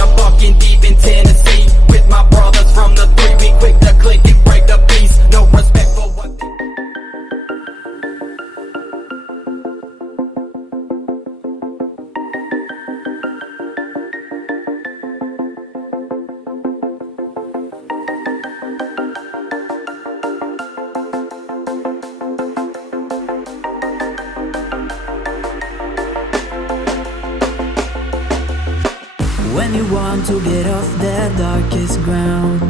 I'm fucking deep in Tennessee with my brothers from the 3. We quick to click and break the peace. No respect for what they When you want to get off the darkest ground,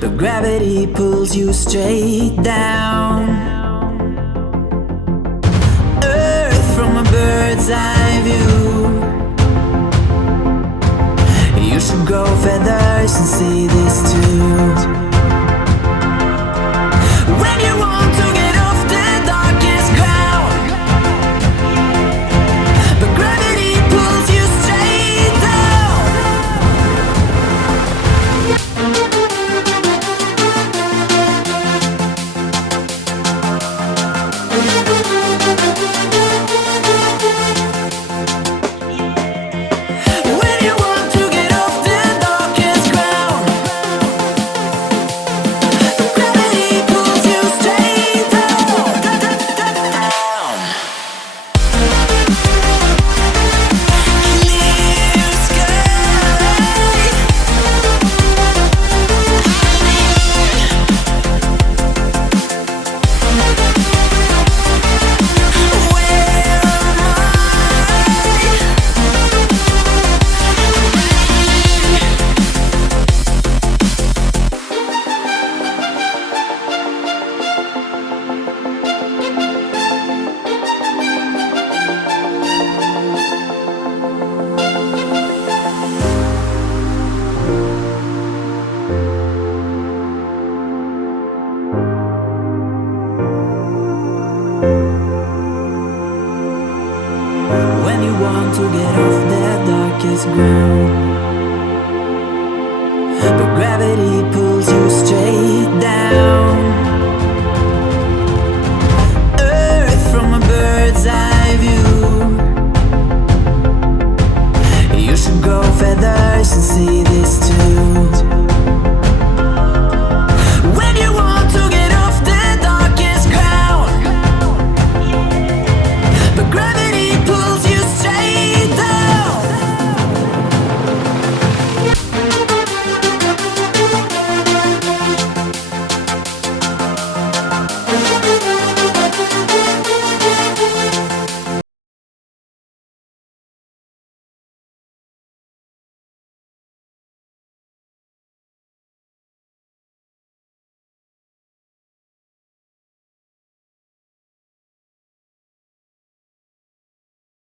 but gravity pulls you straight down. Earth from a bird's eye view. You should grow feathers and see this too. When you want to get off the darkest ground, but gravity pulls you straight down. When you want to get off the darkest ground, but gravity pulls you straight down. Clear sky. When you want to get off the darkest ground, but gravity